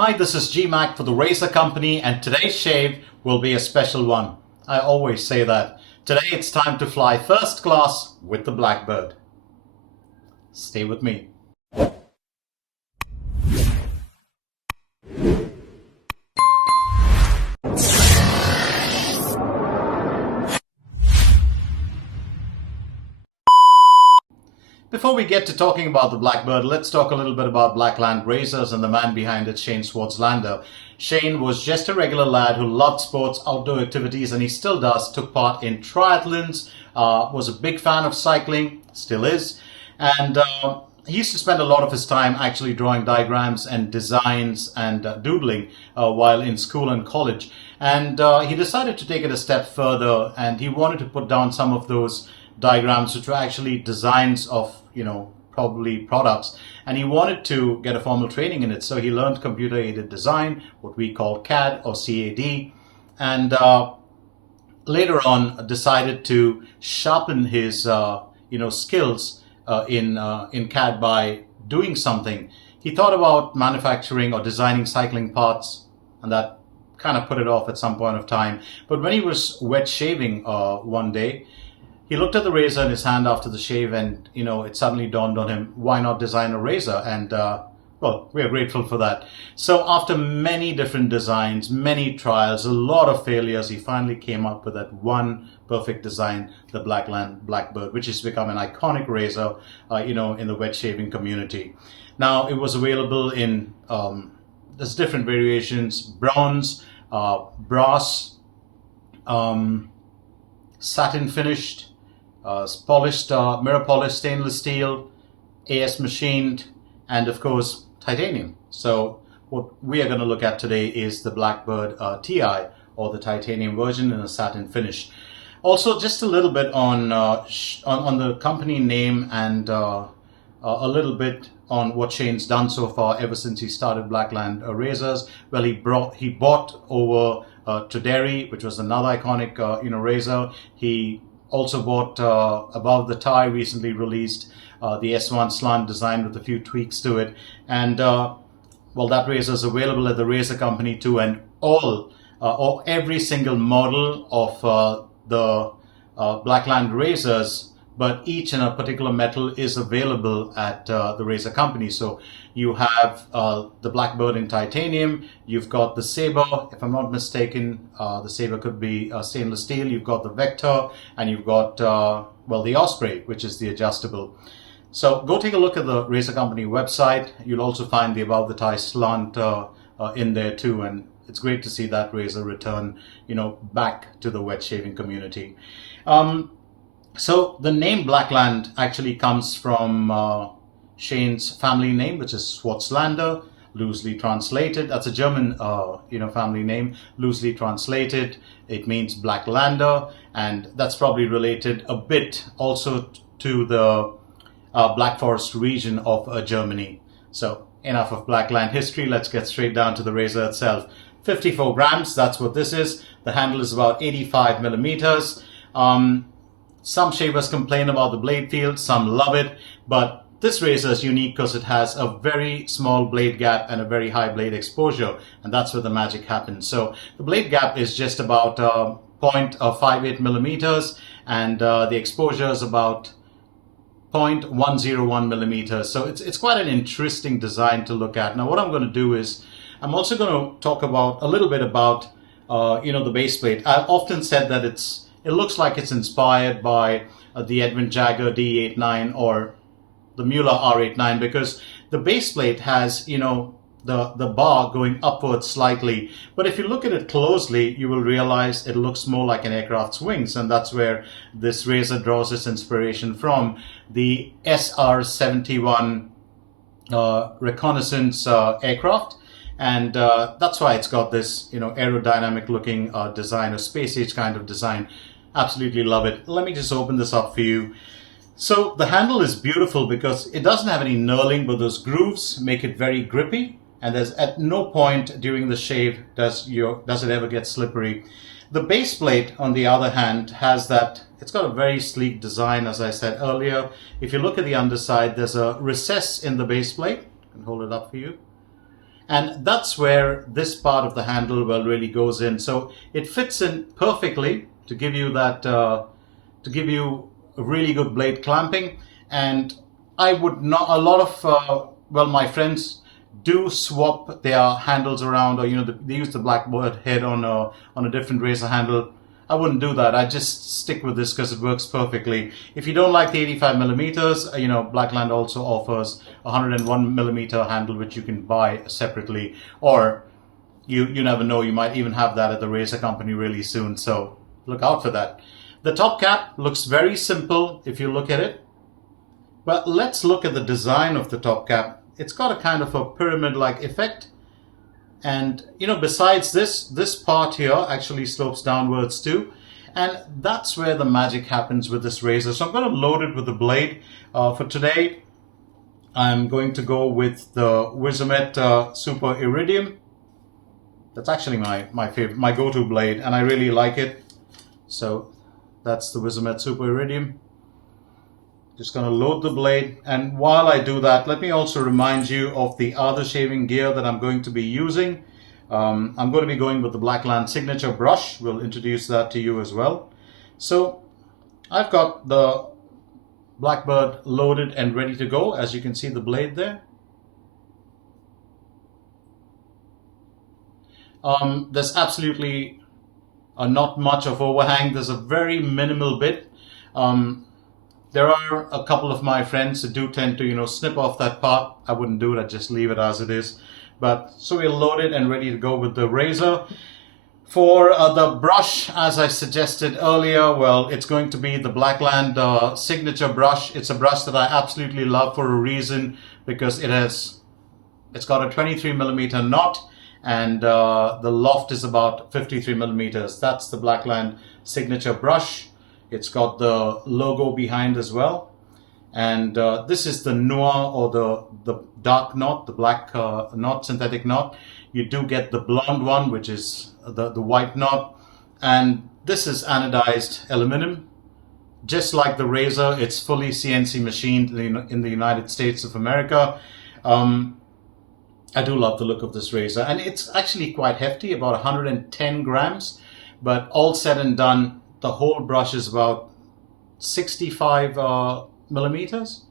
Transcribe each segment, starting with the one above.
Hi, this is Gmac for the Razor Company, and today's shave will be a special one. I always say that. Today it's time to fly first class with the Blackbird. Stay with me. Before we get to talking about the Blackbird, let's talk a little bit about Blackland razors and the man behind it, Shane Swartzlander. Shane was just a regular lad who loved sports, outdoor activities, and he still does. Took part in triathlons, was a big fan of cycling, still is, and he used to spend a lot of his time actually drawing diagrams and designs and doodling while in school and college. And he decided to take it a step further, and he wanted to put down some of those diagrams which were actually designs of, probably products, and he wanted to get a formal training in it. So he learned computer aided design, what we call CAD or CAD, and later on decided to sharpen his skills in CAD by doing something. He thought about manufacturing or designing cycling parts, and that kind of put it off at some point of time. But when he was wet shaving one day, he looked at the razor in his hand after the shave, and it suddenly dawned on him, why not design a razor? And well, we are grateful for that. So after many different designs, many trials, a lot of failures, he finally came up with that one perfect design, the Blackland BlackBird, which has become an iconic razor, in the wet shaving community. Now, it was available in there's different variations: bronze, brass, satin finished, polished, mirror polished stainless steel, AS machined, and of course titanium. So what we are going to look at today is the Blackbird Ti, or the titanium version in a satin finish. Also, just a little bit on the company name, and a little bit on what Shane's done so far ever since he started Blackland razors. Well, he bought over to Derry, which was another iconic razor. He also bought Above the Tie, recently released the S1 slant design with a few tweaks to it, and well, that razor is available at the Razor Company too, and or every single model of the Blackland razors, but each in a particular metal, is available at the Razor Company. So you have the Blackbird in titanium, you've got the Saber, if I'm not mistaken, the Saber could be stainless steel, you've got the Vector, and you've got, the Osprey, which is the adjustable. So go take a look at the Razor Company website. You'll also find the Above the Tie slant in there too, and it's great to see that razor return, back to the wet shaving community. So the name Blackland actually comes from Shane's family name, which is Swartzlander, loosely translated. That's a German, family name. Loosely translated, it means Blacklander, and that's probably related a bit also to the Black Forest region of Germany. So enough of Blackland history. Let's get straight down to the razor itself. 54 grams, that's what this is. The handle is about 85 millimeters. Some shavers complain about the blade field, some love it, but this razor is unique because it has a very small blade gap and a very high blade exposure, and that's where the magic happens. So the blade gap is just about 0.58 millimeters, and the exposure is about 0.101 millimeters. So it's quite an interesting design to look at. Now what I'm going to do is I'm also going to talk about a little bit about the base plate. I've often said that it looks like it's inspired by the Edwin Jagger D89 or the Mueller R89, because the base plate has, the bar going upwards slightly. But if you look at it closely, you will realize it looks more like an aircraft's wings, and that's where this razor draws its inspiration from. The SR-71 reconnaissance aircraft. And that's why it's got this, aerodynamic looking design, a space age kind of design. Absolutely love it. Let me just open this up for you. So the handle is beautiful because it doesn't have any knurling, but those grooves make it very grippy. And there's at no point during the shave does it ever get slippery. The base plate, on the other hand, has that, it's got a very sleek design, as I said earlier. If you look at the underside, there's a recess in the base plate. I can hold it up for you. And that's where this part of the handle well really goes in. So it fits in perfectly to give you that, to give you a really good blade clamping. And I would not, a lot of, well, my friends do swap their handles around, or, you know, they use the Blackbird head on a different razor handle. I wouldn't do that. I just stick with this because it works perfectly. If you don't like the 85 millimeters, you know, Blackland also offers a 101 millimeter handle, which you can buy separately, or you never know, you might even have that at the razor company really soon. So look out for that. The top cap looks very simple if you look at it, but let's look at the design of the top cap. It's got a kind of a pyramid-like effect. And, you know, besides this part here actually slopes downwards too. And that's where the magic happens with this razor. So I'm going to load it with the blade. For today, I'm going to go with the Wizamet Super Iridium. That's actually my favorite, my go-to blade, and I really like it. So that's the Wizamet Super Iridium. Just going to load the blade, and while I do that, let me also remind you of the other shaving gear that I'm going to be using. I'm going to be going with the Blackland Signature Brush. We'll introduce that to you as well. So I've got the Blackbird loaded and ready to go. As you can see, the blade there. There's absolutely not much of overhang. There's a very minimal bit. There are a couple of my friends who do tend to, you know, snip off that part. I wouldn't do it. I'd just leave it as it is. But so we're loaded and ready to go with the razor. For the brush, as I suggested earlier, well, it's going to be the Blackland Signature Brush. It's a brush that I absolutely love for a reason, because it's got a 23 millimeter knot, and the loft is about 53 millimeters. That's the Blackland Signature Brush. It's got the logo behind as well. And this is the noir, or the dark knot, the black knot, synthetic knot. You do get the blonde one, which is the white knot. And this is anodized aluminum. Just like the razor, it's fully CNC machined in the United States of America. I do love the look of this razor. And it's actually quite hefty, about 110 grams. But all said and done, the whole brush is about 65 millimeters,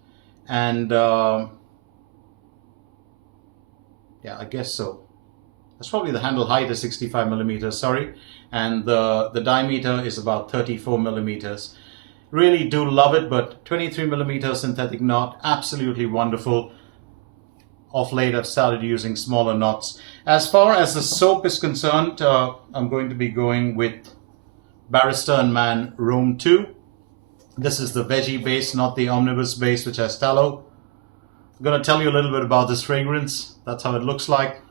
and yeah, I guess so. That's probably the handle height is 65 millimeters, sorry, and the diameter is about 34 millimeters. Really do love it, but 23 millimeter synthetic knot, absolutely wonderful. Of late, I've started using smaller knots. As far as the soap is concerned, I'm going to be going with Barrister and Mann Rome 2. This is the veggie base, not the omnibus base, which has tallow. I'm going to tell you a little bit about this fragrance. That's how it looks like.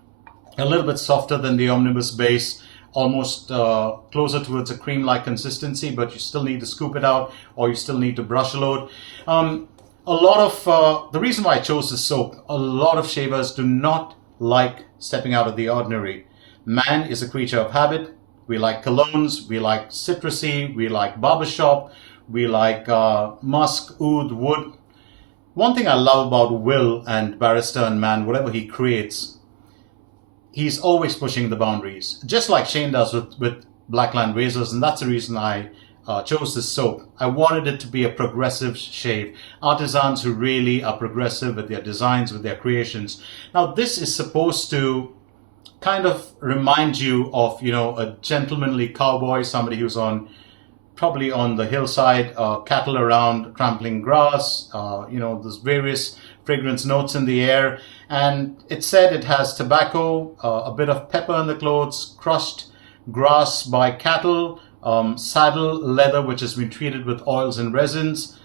A little bit softer than the omnibus base, almost closer towards a cream-like consistency, but you still need to scoop it out, or you still need to brush load. A lot of, the reason why I chose this soap, a lot of shavers do not like stepping out of the ordinary. Man is a creature of habit. We like colognes, we like citrusy, we like barbershop, we like musk, oud, wood. One thing I love about Will and Barrister and Mann, whatever he creates, he's always pushing the boundaries, just like Shane does with Blackland razors, and that's the reason I chose this soap. I wanted it to be a progressive shave. Artisans who really are progressive with their designs, with their creations. Now this is supposed to kind of remind you of, you know, a gentlemanly cowboy, somebody who's probably on the hillside, cattle around, trampling grass, you know, there's various fragrance notes in the air. And it said it has tobacco, a bit of pepper in the clothes, crushed grass by cattle, saddle leather, which has been treated with oils and resins,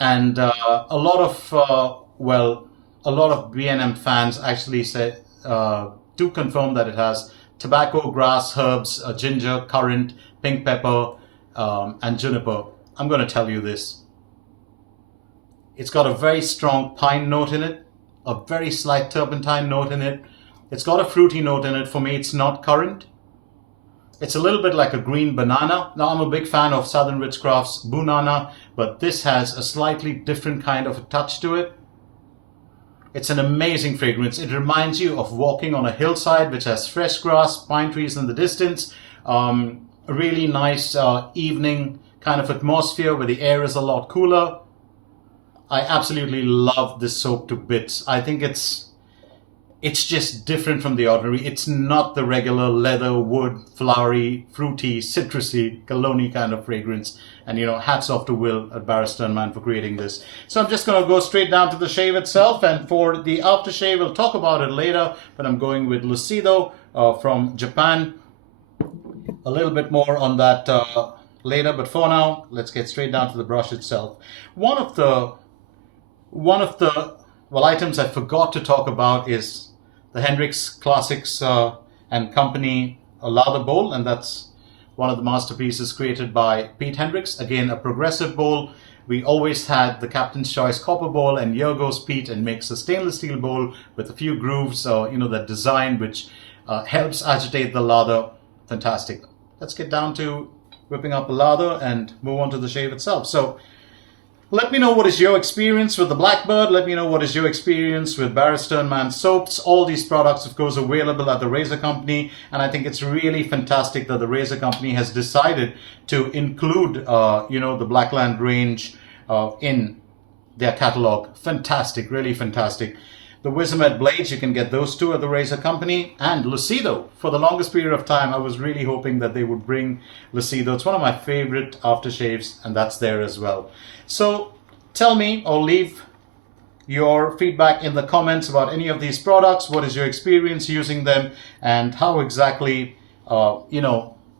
and a lot of B&M fans actually say, do confirm that it has tobacco, grass, herbs, ginger, currant, pink pepper, and juniper. I'm going to tell you this. It's got a very strong pine note in it, a very slight turpentine note in it. It's got a fruity note in it. For me, it's not currant. It's a little bit like a green banana. Now, I'm a big fan of Southern Witchcraft's Bunana, but this has a slightly different kind of a touch to it. It's an amazing fragrance. It reminds you of walking on a hillside which has fresh grass, pine trees in the distance. A really nice evening kind of atmosphere where the air is a lot cooler. I absolutely love this soap to bits. I think it's just different from the ordinary. It's not the regular leather, wood, flowery, fruity, citrusy, cologne kind of fragrance. And, you know, hats off to Will at Barrister and Mann for creating this. So I'm just going to go straight down to the shave itself. And for the aftershave, we'll talk about it later. But I'm going with Lucido from Japan. A little bit more on that later. But for now, let's get straight down to the brush itself. One of the items I forgot to talk about is the Hendrix Classics and Company Lather bowl, and that's one of the masterpieces created by Pete Hendrix. Again, a progressive bowl. We always had the Captain's Choice copper bowl, and here goes Pete and makes a stainless steel bowl with a few grooves, that design which helps agitate the lather. Fantastic. Let's get down to whipping up a lather and move on to the shave itself. So let me know what is your experience with the Blackbird. Let me know what is your experience with Barrister and Mann soaps. All these products, of course, available at the Razor Company. And I think it's really fantastic that the Razor Company has decided to include, the Blackland range in their catalog. Fantastic, really fantastic. The Wizamet blades, you can get those two at the Razor Company. And Lucido, for the longest period of time, I was really hoping that they would bring Lucido. It's one of my favorite aftershaves, and that's there as well. So tell me or leave your feedback in the comments about any of these products. What is your experience using them, and how exactly, or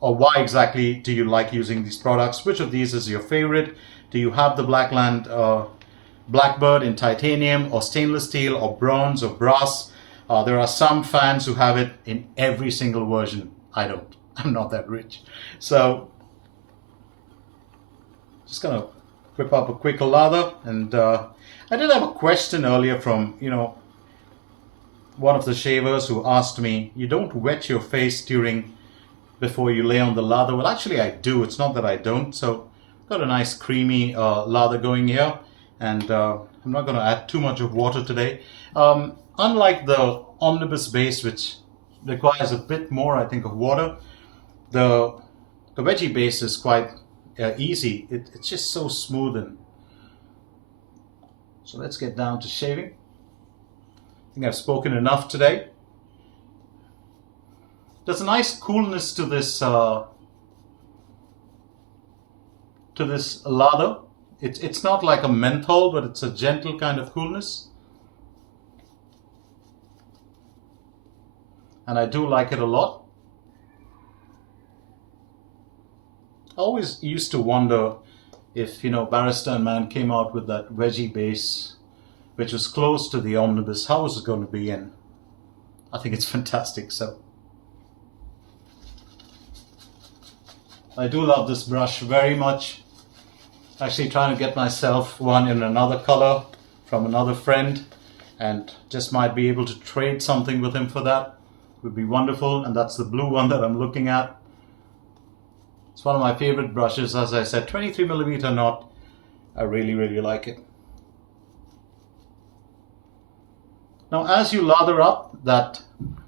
why exactly do you like using these products? Which of these is your favorite? Do you have the Blackland Blackbird in titanium or stainless steel or bronze or brass? There are some fans who have it in every single version. I don't. I'm not that rich. So just gonna whip up a quick lather. And I did have a question earlier from one of the shavers who asked me, you don't wet your face before you lay on the lather? Well, actually I do. It's not that I don't. So got a nice creamy lather going here. And I'm not going to add too much of water today. Unlike the Omnibus base, which requires a bit more, I think, of water, the Veggie base is quite easy. It's just so smooth. And so let's get down to shaving. I think I've spoken enough today. There's a nice coolness to this lather. It's not like a menthol, but it's a gentle kind of coolness. And I do like it a lot. I always used to wonder if, Barrister and Mann came out with that Veggie base, which was close to the Omnibus, how was it going to be in? I think it's fantastic. So I do love this brush very much. Actually trying to get myself one in another color from another friend, and just might be able to trade something with him for that. Would be wonderful. And that's the blue one that I'm looking at. It's one of my favorite brushes. As I said, 23mm knot. I really, really like it. Now as you lather up, that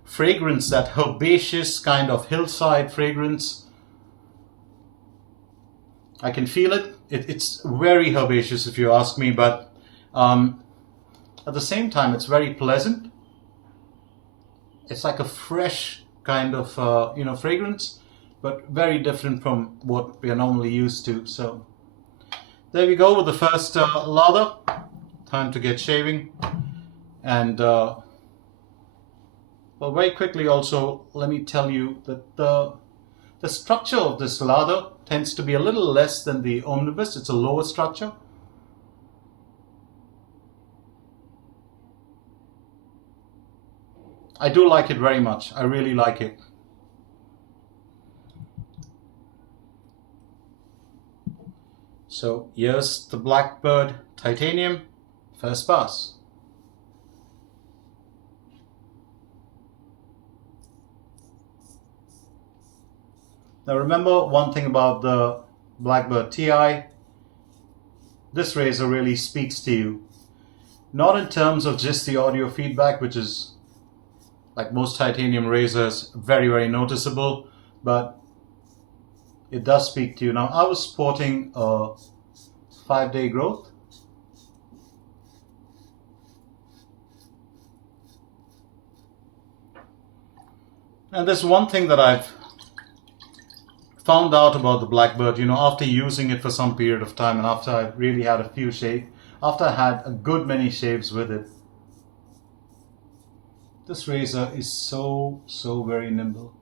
fragrance, that herbaceous kind of hillside fragrance, I can feel it. It's very herbaceous if you ask me, but at the same time it's very pleasant. It's like a fresh kind of fragrance, but very different from what we are normally used to. So there we go with the first lather. Time to get shaving. And very quickly also, let me tell you that the structure of this lather tends to be a little less than the Omnibus. It's a lower structure. I do like it very much. I really like it. So here's the Blackbird Titanium first pass. Now remember one thing about the Blackbird Ti, this razor really speaks to you. Not in terms of just the audio feedback, which is, like most titanium razors, very, very noticeable, but it does speak to you. Now, I was sporting a 5-day growth. And there's one thing that I've found out about the Blackbird, after using it for some period of time and after I really had a few shaves, after I had a good many shaves with it, this razor is so very nimble.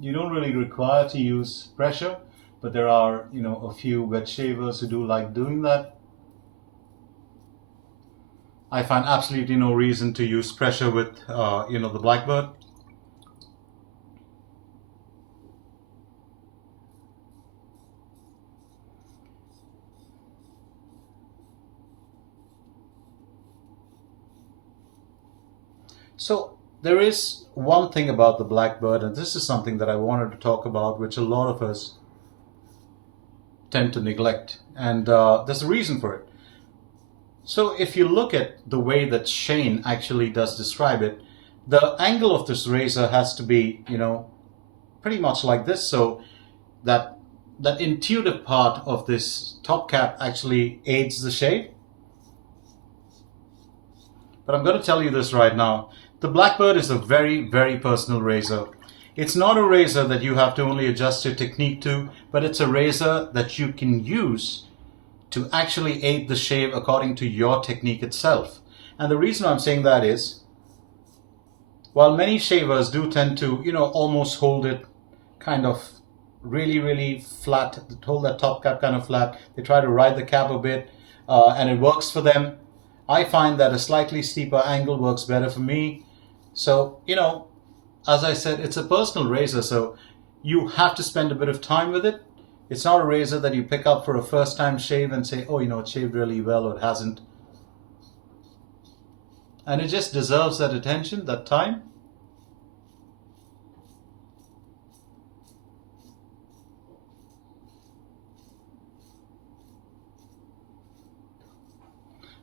You don't really require to use pressure, but there are, a few wet shavers who do like doing that. I find absolutely no reason to use pressure with, the Blackbird. So there is one thing about the Blackbird, and this is something that I wanted to talk about, which a lot of us tend to neglect, and there's a reason for it. So if you look at the way that Shane actually does describe it, the angle of this razor has to be, pretty much like this, so that intuitive part of this top cap actually aids the shave. But I'm going to tell you this right now. The Blackbird is a very, very personal razor. It's not a razor that you have to only adjust your technique to, but it's a razor that you can use to actually aid the shave according to your technique itself. And the reason I'm saying that is, while many shavers do tend to, almost hold it kind of really, really flat, hold that top cap kind of flat, they try to ride the cap a bit, and it works for them. I find that a slightly steeper angle works better for me. So, as I said, it's a personal razor, so you have to spend a bit of time with it. It's not a razor that you pick up for a first time shave and say, oh, it shaved really well, or it hasn't. And it just deserves that attention, that time.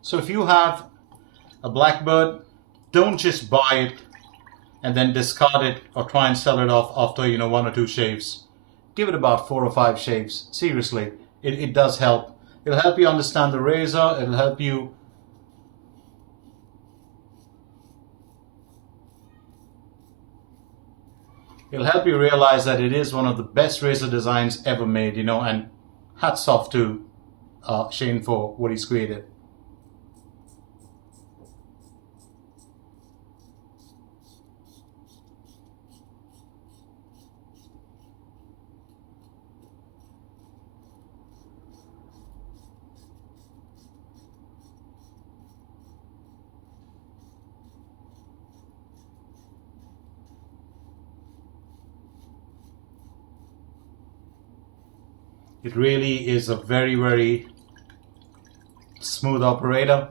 So if you have a Blackbird, don't just buy it and then discard it or try and sell it off after, 1 or 2 shaves. Give it about 4 or 5 shaves. Seriously, it does help. It'll help you understand the razor. It'll help you realize that it is one of the best razor designs ever made, and hats off to Shane for what he's created. It really is a very, very smooth operator,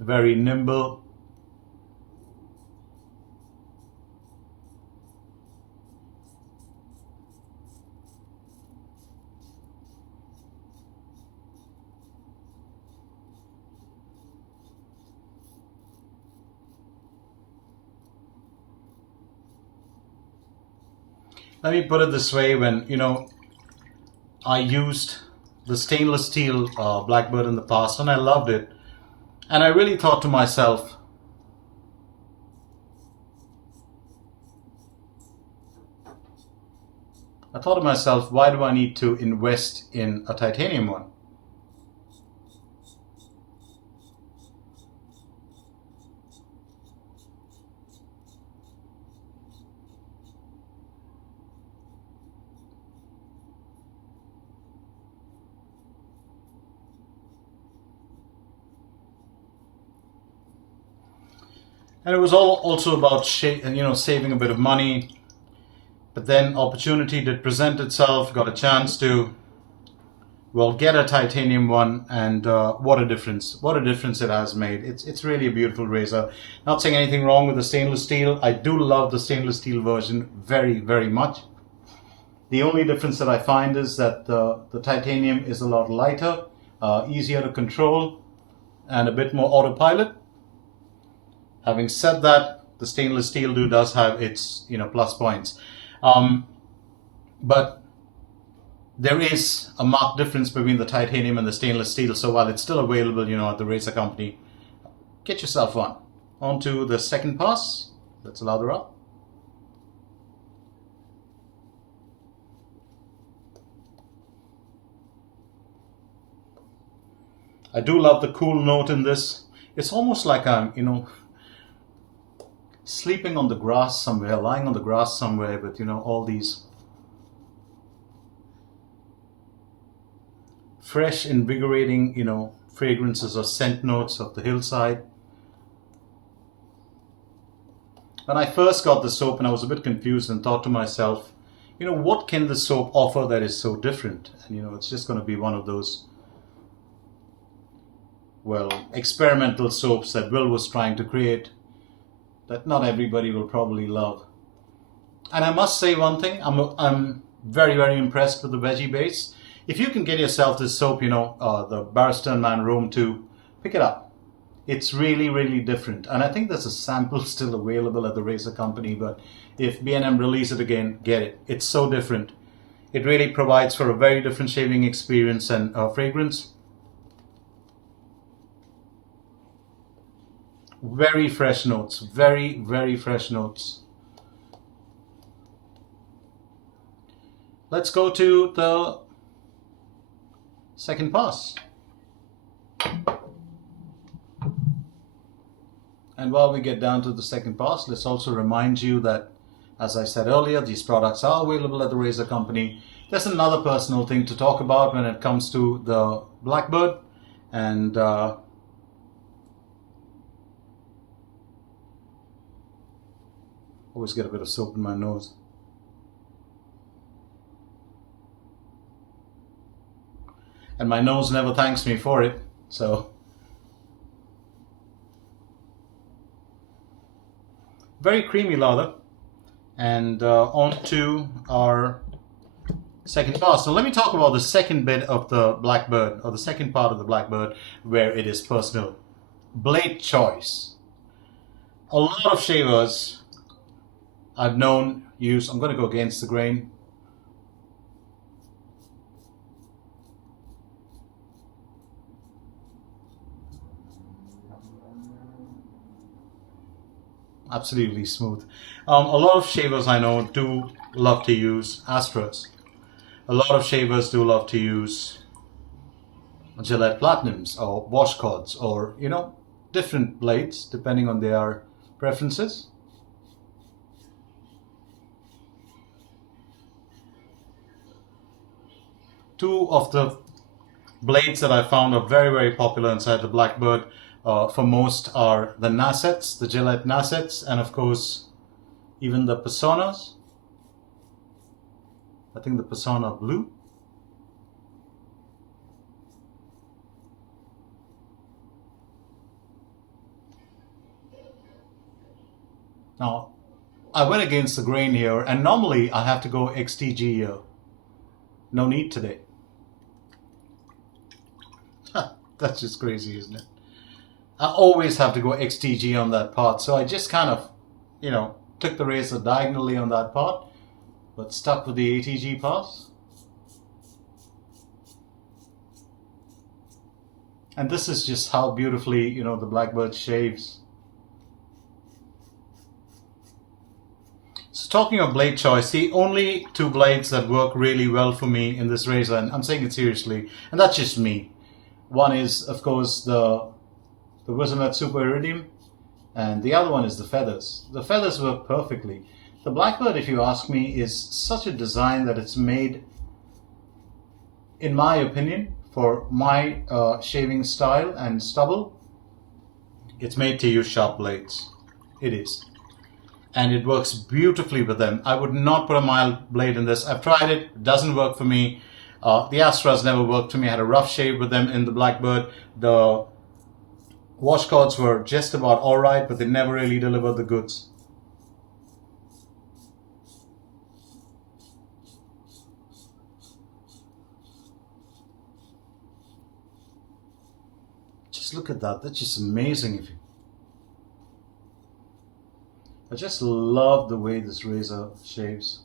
very nimble. Let me put it this way, when, I used the stainless steel Blackbird in the past and I loved it. And I really thought to myself, why do I need to invest in a titanium one? And it was also about saving a bit of money. But then opportunity did present itself, got a chance to well, get a titanium one, and what a difference it has made. It's really a beautiful razor. Not saying anything wrong with the stainless steel. I do love the stainless steel version very, very much. The only difference that I find is that the titanium is a lot lighter, easier to control, and a bit more autopilot. Having said that, the stainless steel does have its plus points, but there is a marked difference between the titanium and the stainless steel. So while it's still available, at the razor company, get yourself one. On to the second pass. Let's lather up. I do love the cool note in this. It's almost like I'm, sleeping on the grass somewhere, lying on the grass somewhere with, all these fresh, invigorating, fragrances or scent notes of the hillside. When I first got the soap, and I was a bit confused and thought to myself, what can the soap offer that is so different? And, it's just going to be one of those, well, experimental soaps that Will was trying to create that not everybody will probably love. And I must say one thing, I'm very, very impressed with the veggie base. If you can get yourself this soap, the Barrister and Mann Rome 2, pick it up. It's really, really different. And I think there's a sample still available at the razor company, but if B&M release it again, get it. It's so different. It really provides for a very different shaving experience and fragrance. Very fresh notes, very, very fresh notes. Let's go to the second pass. And while we get down to the second pass, let's also remind you that, as I said earlier, these products are available at the razor company. There's another personal thing to talk about when it comes to the Blackbird, and always get a bit of soap in my nose. And my nose never thanks me for it, so. Very creamy lather. And on to our second pass. So let me talk about the second bit of the Blackbird, or the second part of the Blackbird, where it is personal. Blade choice. A lot of shavers I've known use, I'm going to go against the grain. Absolutely smooth. A lot of shavers I know do love to use Astras. A lot of shavers do love to use Gillette Platinums or washcloths, or different blades depending on their preferences. Two of the blades that I found are very, very popular inside the Blackbird for most are the Nassets, the Gillette Nassets, and of course even the Personas. I think the Persona Blue. Now, I went against the grain here, and normally I have to go XTG here. No need today. That's just crazy, isn't it? I always have to go XTG on that part, so I just kind of, took the razor diagonally on that part, but stuck with the ATG pass. And this is just how beautifully, the Blackbird shaves. So talking of blade choice, the only two blades that work really well for me in this razor, and I'm saying it seriously, and that's just me. One is, of course, the Wizamet Super Iridium, and the other one is the feathers. The feathers work perfectly. The Blackbird, if you ask me, is such a design that it's made, in my opinion, for my shaving style and stubble. It's made to use sharp blades. It is. And it works beautifully with them. I would not put a mild blade in this. I've tried it. It doesn't work for me. The Astras never worked for me. I had a rough shave with them in the Blackbird. The wash cords were just about alright, but they never really delivered the goods. Just look at that. That's just amazing. I just love the way this razor shaves.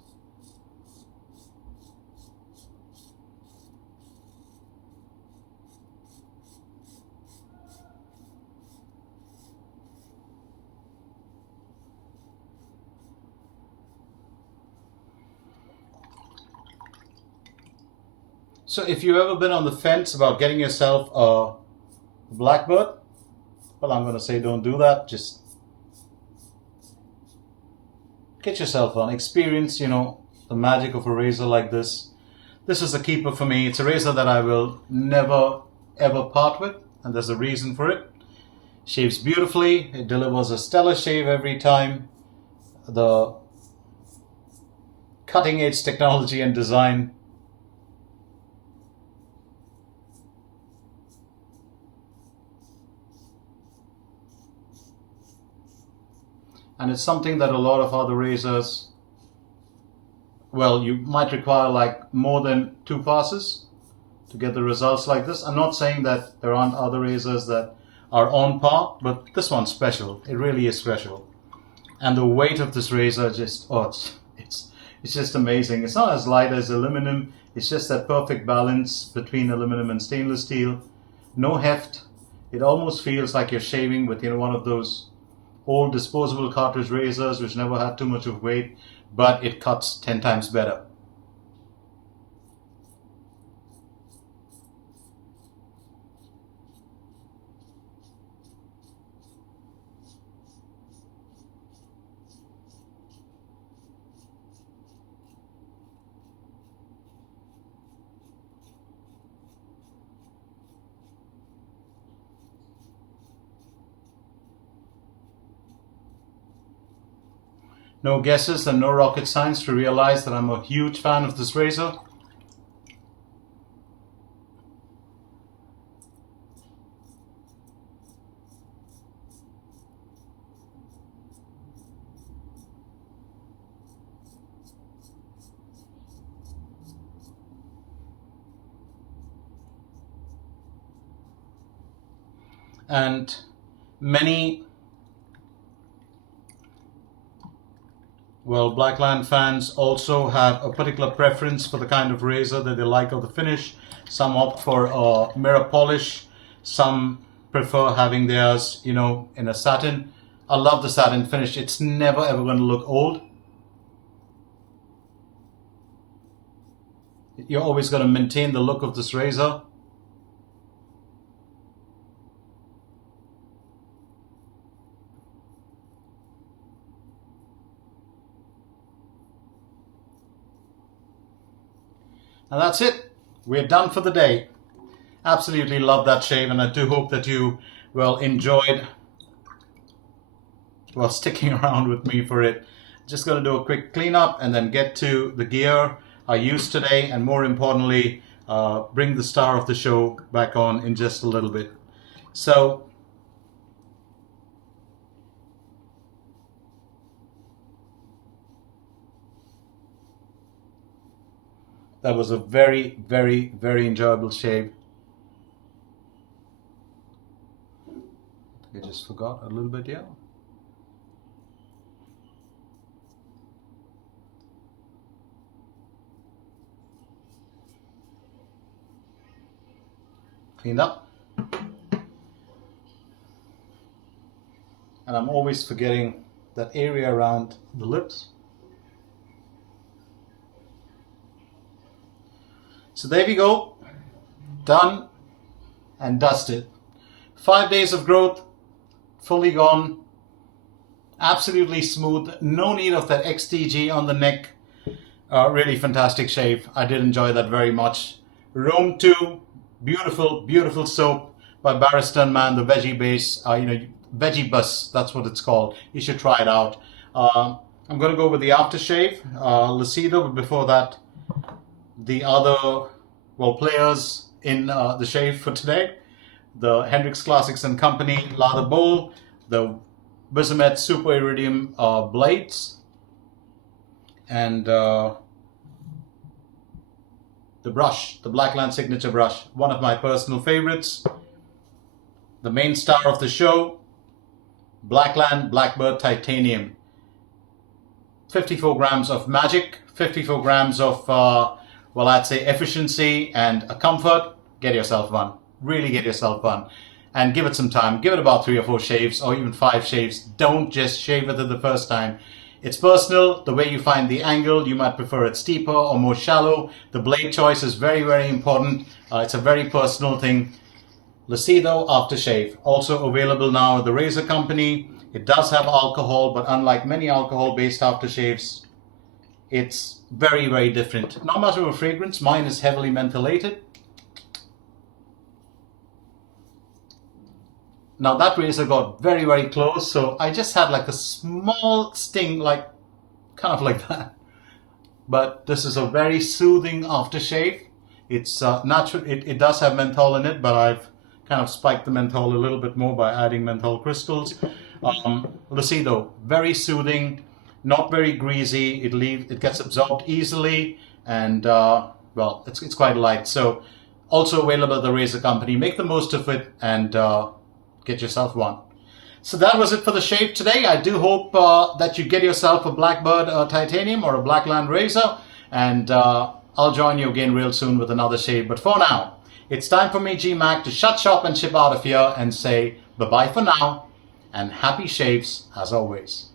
So if you've ever been on the fence about getting yourself a Blackbird, well, I'm going to say don't do that. Just get yourself one. Experience, the magic of a razor like this. This is a keeper for me. It's a razor that I will never, ever part with, and there's a reason for it. Shaves beautifully. It delivers a stellar shave every time. The cutting edge technology and design. And it's something that a lot of other razors, well, you might require like more than 2 passes to get the results like this. I'm not saying that there aren't other razors that are on par, but this one's special. It really is special. And the weight of this razor just, it's just amazing. It's not as light as aluminum. It's just that perfect balance between aluminum and stainless steel. No heft. It almost feels like you're shaving with, one of those old disposable cartridge razors which never had too much of weight, but it cuts 10 times better. No guesses and no rocket science to realize that I'm a huge fan of this razor. And many Blackland fans also have a particular preference for the kind of razor that they like of the finish. Some opt for a mirror polish. Some prefer having theirs, in a satin. I love the satin finish. It's never ever going to look old. You're always going to maintain the look of this razor. And that's it. We're done for the day. Absolutely love that shave, and I do hope that you, enjoyed, sticking around with me for it. Just going to do a quick cleanup and then get to the gear I used today, and more importantly, bring the star of the show back on in just a little bit. So, that was a very, very, very enjoyable shave. I just forgot a little bit here. Cleaned up. And I'm always forgetting that area around the lips. So there we go, done and dusted. 5 days of growth, fully gone, absolutely smooth, no need of that XTG on the neck. Really fantastic shave. I did enjoy that very much. Rome 2, beautiful, beautiful soap by Barrister and Mann, the Veggiebus, Veggiebus, that's what it's called. You should try it out. I'm going to go with the aftershave, Lucido, but before that, the other players in the shave for today. The Hendrix Classics and Company lather bowl, the Wizamet Super Iridium blades, and the brush, the Blackland Signature Brush, one of my personal favorites. The main star of the show, Blackland BlackBird Titanium. 54 grams of magic, 54 grams of, well, I'd say efficiency and a comfort. Get yourself one. Really get yourself one. And give it some time. Give it about 3 or 4 shaves or even 5 shaves. Don't just shave it the first time. It's personal. The way you find the angle, you might prefer it steeper or more shallow. The blade choice is very, very important. It's a very personal thing. Lucido aftershave, also available now at the Razor Company. It does have alcohol, but unlike many alcohol-based aftershaves, it's very, very different. Not much of a fragrance. Mine is heavily mentholated. Now that razor got very, very close, so I just had like a small sting, like kind of like that. But this is a very soothing aftershave. It's natural. It does have menthol in it, but I've kind of spiked the menthol a little bit more by adding menthol crystals. Lucido, very soothing, not very greasy. It gets absorbed easily, and well, it's quite light. So also available at the Razor Company. Make the most of it and get yourself one. So that was it for the shave today. I do hope that you get yourself a Blackbird Titanium or a Blackland razor, and I'll join you again real soon with another shave. But for now, it's time for me, Gmac, to shut shop and ship out of here and say bye-bye for now, and happy shaves as always.